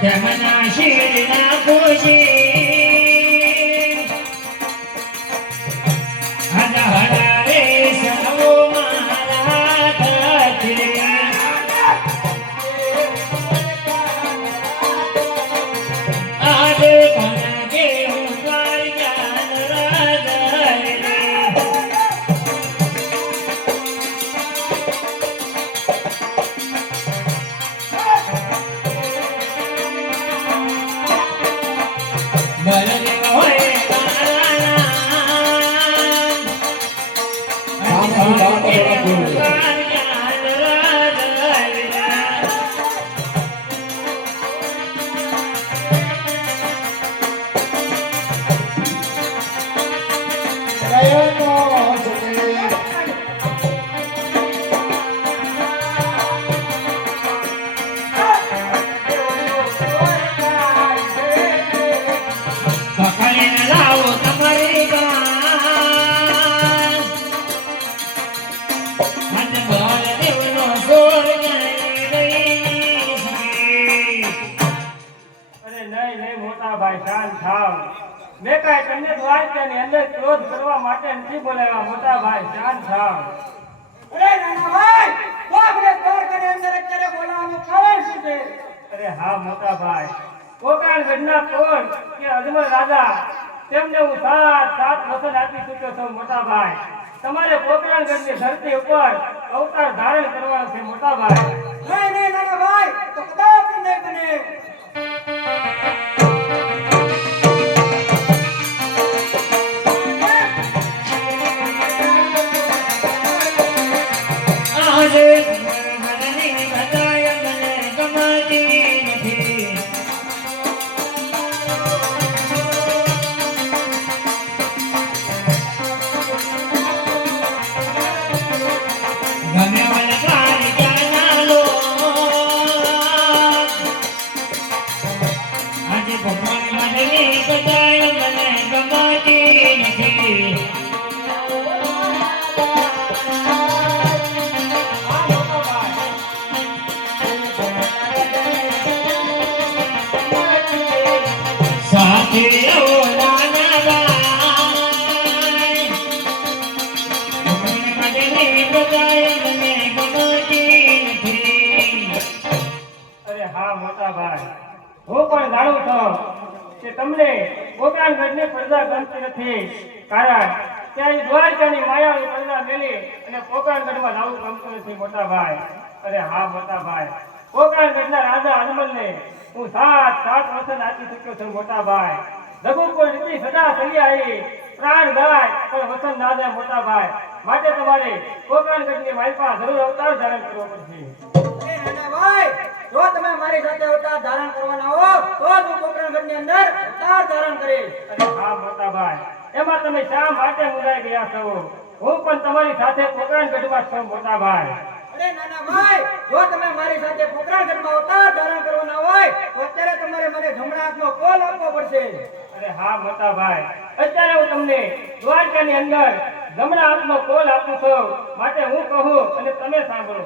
તેમના શિરના ખુશી તમને દ્વારકાની અંદર ક્રોધ કરવા માટે નથી બોલાવ્યા મોટા ભાઈ શાંત થાવ અરે નાના ભાઈ તો આપણે દ્વારકાની અંદર અત્યારે બોલાવવાનું કારણ શું છે? અરે હા મોટા ભાઈ. કોકાણ ગઢના કોણ? કે અજમલ રાજા? તેમને હું સાત સાત વચન આપી ચૂક્યો છું મોટા ભાઈ. તમારે કોકરાણ ગઢની ધરતી ઉપર અવતાર ધારણ કરવાનો છે મોટા ભાઈ. નહીં નહીં નાના ભાઈ તો કદાચ નહીં બને. હું પણ જાણું છું કે તમને કોકરાણ ગઢની પ્રજા ગમતી નથી. કારણ ત્યાં દ્વારકાની માયાવી પડદા મેલી અને કોકરાણ ગઢમાં લાવવું ગમતું નથી મોટા ભાઈ અરે હા મોટા ભાઈ કોકરાણ ગઢના રાજા હનુમલને હું સાત સાત વસન આપી શક્યો છું મોટા ભાઈ રઘુકુળ નીતિ સદા ચલી આવી પ્રાણ ગાય, પણ વસન ના જાય મોટા ભાઈ માટે તમારે કોકરાણ ગઢની માલપા જરૂર અવતાર ધારણ કરવો પડશે. જો તમે મારી સાથે અવતાર ધારણ કરવાના હો તો જ હું કોકરણગઢની અંદર અવતાર ધારણ કરીશ. અરે હા મોટાભાઈ એમાં તમે શા માટે મુરાઈ ગયા છો? હું પણ તમારી સાથે પોકરણ ગઢમાં છું મોટાભાઈ અરે નાના ભાઈ જો તમે મારી સાથે કોકરણગઢમાં અવતાર ધારણ કરવાના હોય તો અત્યારે તમારે મને જમણા હાથનો કોલ આપવો પડશે. અરે હા મોટાભાઈ અત્યારે હું તમને દ્વારકાની અંદર જમણા હાથનો કોલ આપું છું. માટે હું કહું અને તમે સાંભળો.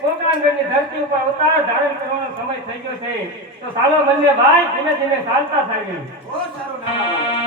કોકલાનગઢની ધરતી ઉપર અવતાર ધારણ કરવાનો સમય થઈ ગયો છે. તો સાલો બંને ભાઈ, ધીમે ધીમે ચાલતા થઈ ગયું